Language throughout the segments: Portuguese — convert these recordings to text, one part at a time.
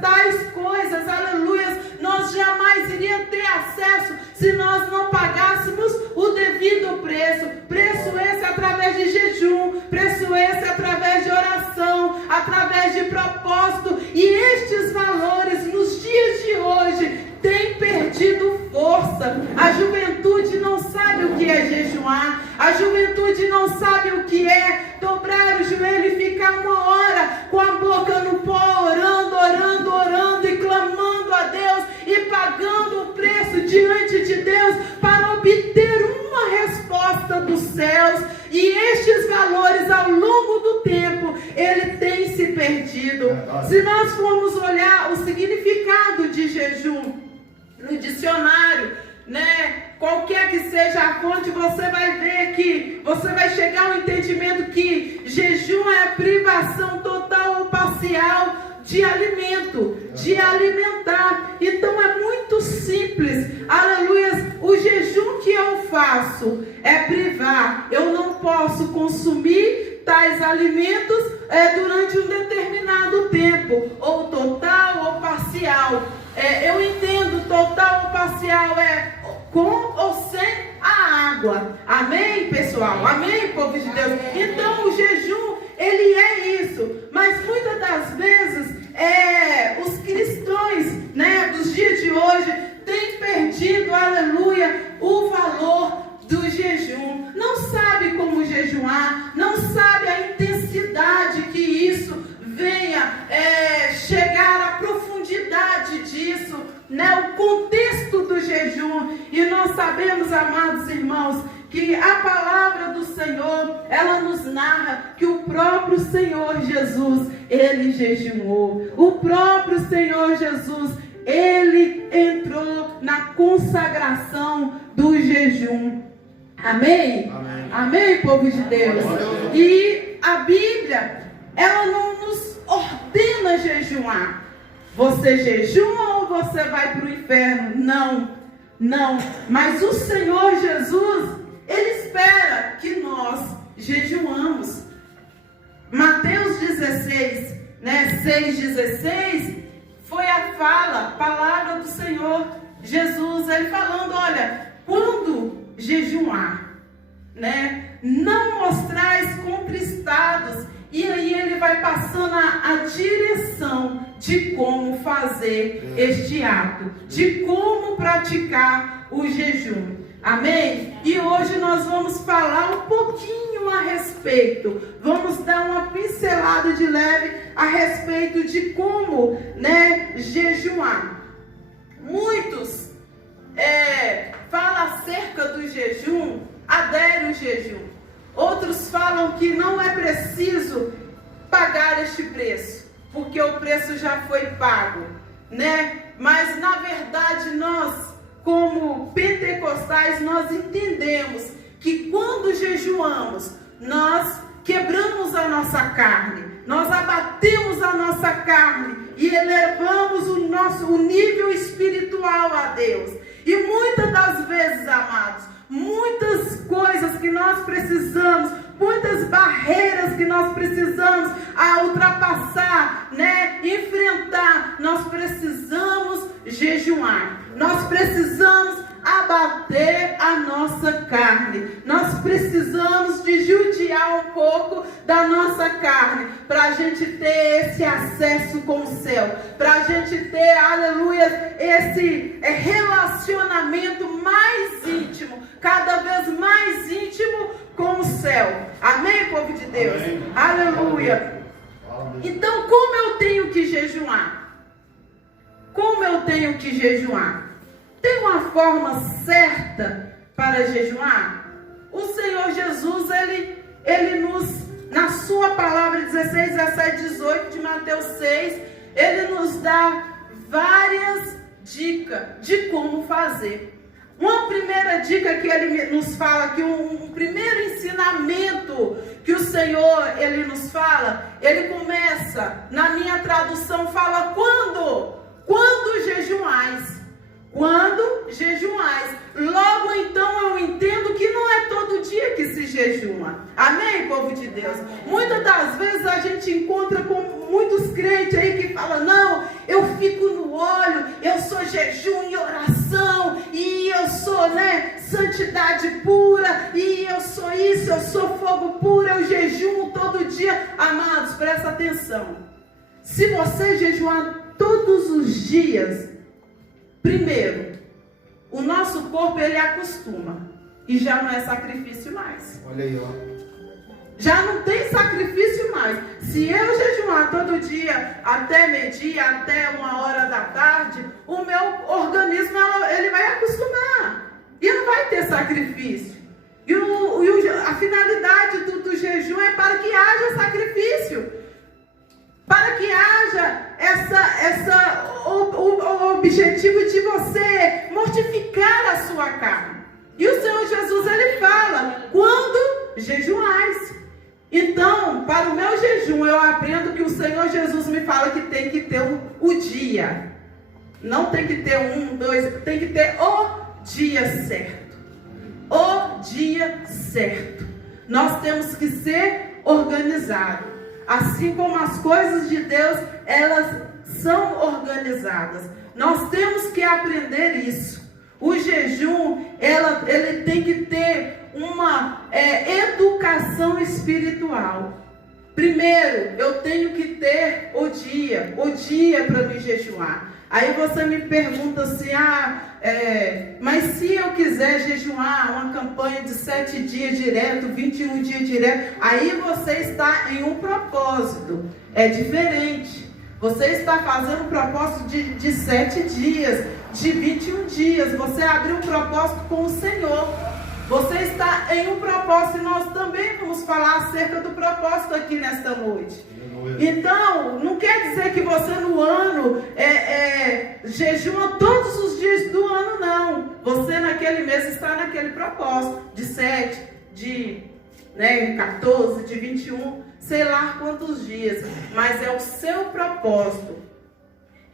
tais coisas, aleluia, nós jamais iríamos ter acesso se nós não pagássemos o devido preço. Preço esse através de jejum, preço esse através de oração, através de propósito. E estes valores nos dias de hoje têm perdido força. A juventude não sabe o que é jejuar, a juventude não sabe o que é dobrar o joelho e ficar uma hora com a boca no pó, orando, orando, orando e clamando a Deus e pagando o preço diante de Deus para obter uma resposta dos céus. E estes valores ao longo do tempo, ele tem se perdido. Se nós formos olhar o significado de jejum no dicionário, qualquer que seja a fonte, você vai ver que você vai chegar ao entendimento que jejum é a privação total ou parcial de alimento, de alimentar. Então é muito simples, aleluia. O jejum que eu faço é privar. Eu não posso consumir tais alimentos durante um determinado tempo, ou total ou parcial. Eu entendo total ou parcial com ou sem a água. Amém, pessoal? Amém, povo de Deus? Então o jejum, ele é isso. Mas muitas das vezes os cristãos, dos dias de hoje têm perdido, aleluia, o valor do jejum. Não sabe como jejuar, não sabe a intensidade que isso venha chegar à profundidade disso, o contexto do jejum. E nós sabemos, amados irmãos, que a palavra do Senhor, ela nos narra que o próprio Senhor Jesus, ele jejuou. O próprio Senhor Jesus, ele entrou na consagração do jejum. Amém? Amém, amém, povo de Deus? E a Bíblia, ela não nos ordena jejuar. Você jejua ou você vai para o inferno? Não, não. Mas o Senhor Jesus, ele espera que nós jejuamos. Mateus 16, 6,16, foi a palavra do Senhor Jesus, ele falando, olha, quando jejuar, não mostrais contristados. E aí ele vai passando a direção de como fazer este ato, de como praticar o jejum. Amém? E hoje nós vamos falar um pouquinho a respeito, vamos dar uma pincelada de leve a respeito de como, jejuar. Muitos falam acerca do jejum, aderem ao jejum. Outros falam que não é preciso pagar este preço, porque o preço já foi pago, Mas na verdade nós, como pentecostais, nós entendemos que quando jejuamos, nós quebramos a nossa carne, nós abatemos a nossa carne e elevamos o nível espiritual a Deus. E muitas das vezes, amados, muitas coisas que nós precisamos, muitas barreiras que nós precisamos ultrapassar, enfrentar, nós precisamos jejuar, nós precisamos abater a nossa carne, nós precisamos de judiar um pouco da nossa carne, para a gente ter esse acesso com o céu, para a gente ter, aleluia, esse relacionamento mais íntimo, cada vez mais íntimo com o céu. Amém, povo de Deus? Amém. Aleluia. Então, como eu tenho que jejuar? Como eu tenho que jejuar? Tem uma forma certa para jejuar? O Senhor Jesus, ele nos, na sua palavra 16, 17, 18 de Mateus 6, ele nos dá várias dicas de como fazer. Uma primeira dica que ele nos fala, que um primeiro ensinamento que o Senhor, ele nos fala, ele começa, na minha tradução, fala quando jejuais. Quando jejuais. Logo então eu entendo que não é todo dia que se jejuma. Amém, povo de Deus? Muitas das vezes a gente encontra com muitos crentes aí que falam, não, eu santidade pura, e eu sou isso, eu sou fogo puro, eu jejuo todo dia. Amados, presta atenção. Se você jejuar todos os dias, primeiro, o nosso corpo ele acostuma, e já não é sacrifício mais. Olha aí, ó. Já não tem sacrifício mais. Se eu jejuar todo dia, até meio-dia, até 1h da tarde, o meu organismo ele vai acostumar. E não vai ter sacrifício. E a finalidade do jejum é para que haja sacrifício. Para que haja o objetivo de você mortificar a sua carne. E o Senhor Jesus, ele fala, quando jejuais. Então, para o meu jejum, eu aprendo que o Senhor Jesus me fala que tem que ter o dia. Não tem que ter 1, 2, tem que ter o dia certo. O dia certo. Nós temos que ser organizados. Assim como as coisas de Deus, elas são organizadas. Nós temos que aprender isso. O jejum, ele tem que ter uma educação espiritual. Primeiro, eu tenho que ter o dia para me jejuar. Aí você me pergunta assim, mas se eu quiser jejuar uma campanha de 7 dias direto, 21 dias direto, aí você está em um propósito, é diferente. Você está fazendo um propósito de 7 dias, de 21 dias, você abriu um propósito com o Senhor. Você está em um propósito, e nós também vamos falar acerca do propósito aqui nesta noite. Então, não quer dizer que você no ano jejuma todos os dias do ano, não. Você naquele mês está naquele propósito, de 7, de 14, de 21, sei lá quantos dias, mas é o seu propósito.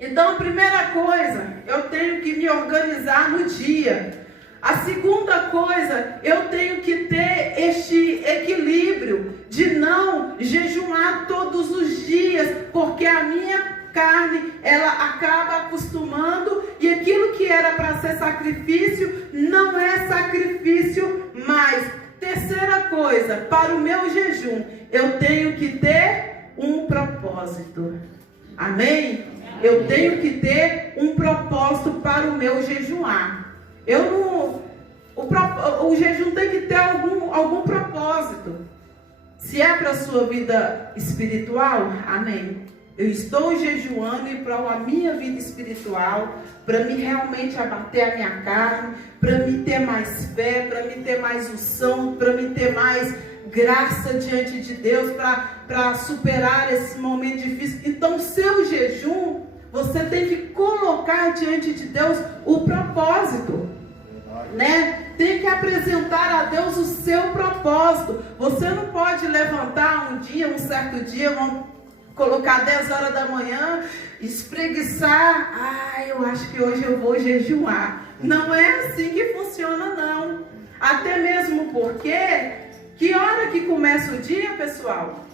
Então, a primeira coisa, eu tenho que me organizar no dia. A segunda coisa, eu tenho que ter este equilíbrio de não jejuar todos os dias, porque a minha carne, ela acaba acostumando, e aquilo que era para ser sacrifício, não é sacrifício mais. Terceira coisa, para o meu jejum, eu tenho que ter um propósito. Amém? Eu tenho que ter um propósito para o meu jejuar. O jejum tem que ter algum propósito. Se é para a sua vida espiritual, amém. Eu estou jejuando e para a minha vida espiritual, para me realmente abater a minha carne, para me ter mais fé, para me ter mais unção, para me ter mais graça diante de Deus, para superar esse momento difícil. Então, o seu jejum, você tem que colocar diante de Deus o propósito, né? Tem que apresentar a Deus o seu propósito. Você não pode levantar um certo dia, vamos colocar 10 horas da manhã, espreguiçar, eu acho que hoje eu vou jejuar. Não é assim que funciona, não. Até mesmo porque, que hora que começa o dia, pessoal?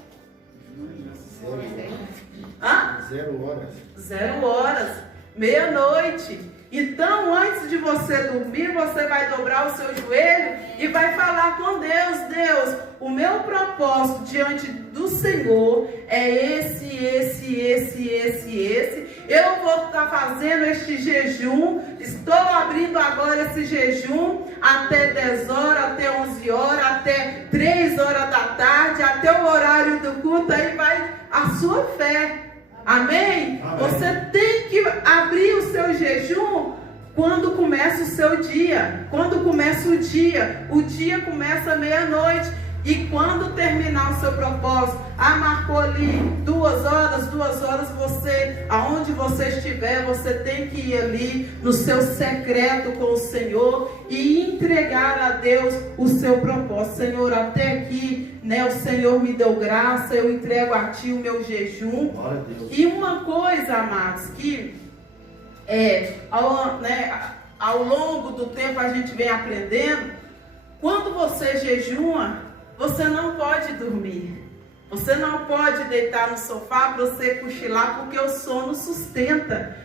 0 horas. 0 horas, meia-noite. Então, antes de você dormir, você vai dobrar o seu joelho e vai falar com Deus: Deus, o meu propósito diante do Senhor é esse. Eu vou estar fazendo este jejum, estou abrindo agora esse jejum até 10 horas, até 11 horas, até 3 horas da tarde, até o horário do culto. Aí vai a sua fé. Amém? Amém? Você tem que abrir o seu jejum quando começa o seu dia. Quando começa o dia começa meia-noite. E quando terminar o seu propósito, marcou ali 2 horas, você, aonde você estiver, você tem que ir ali no seu secreto com o Senhor e entregar a Deus o seu propósito. Senhor, até aqui, o Senhor me deu graça, eu entrego a Ti o meu jejum. E uma coisa, amados, que ao longo do tempo a gente vem aprendendo, quando você jejuma, você não pode dormir. Você não pode deitar no sofá para você cochilar, porque o sono sustenta,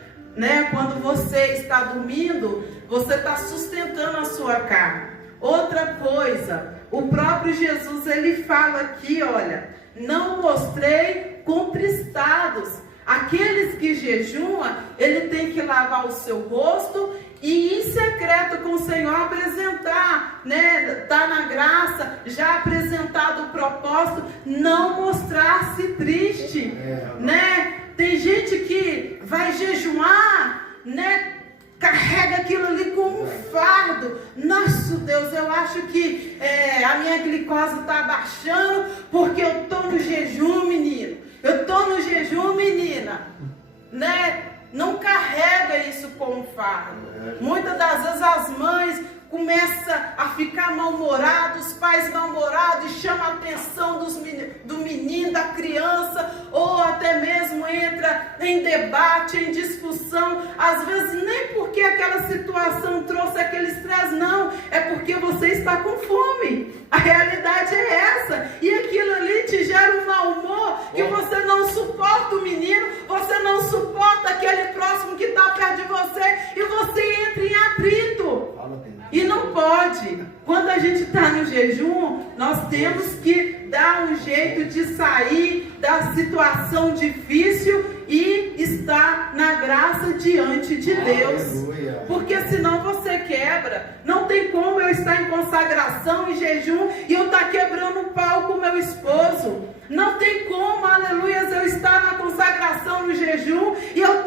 Quando você está dormindo, você está sustentando a sua carne. Outra coisa, o próprio Jesus, ele fala aqui, olha, não mostrei contristados. Aqueles que jejuam, ele tem que lavar o seu rosto e em secreto com o Senhor apresentar, né? Tá na graça, já apresentado o propósito, não mostrar-se triste, né? Tem gente que vai jejuar, né? Carrega aquilo ali como um fardo. Nossa Deus, eu acho que a minha glicose está baixando porque eu estou no jejum, menino. Eu estou no jejum, menina. Né? Não carrega isso como fardo. Muitas das vezes as mães começam a ficar mal-humorados, os pais mal-humorados, e chama a atenção do menino, da criança, ou até mesmo entra em debate, em discussão, às vezes nem porque aquela situação trouxe aquele estresse, não, é porque você está com fome. A realidade é essa, e aquilo ali te gera um mau humor, que você não suporta o menino, você não suporta aquele próximo que está perto de você, e você entra em atrito. E não pode. Quando a gente está no jejum, nós temos que dar um jeito de sair da situação difícil e estar na graça diante de Deus. Aleluia. Porque senão você quebra. Não tem como eu estar em consagração, em jejum, e eu estar quebrando o pau com meu esposo. Não tem como, aleluia, eu estar na consagração, no jejum, e eu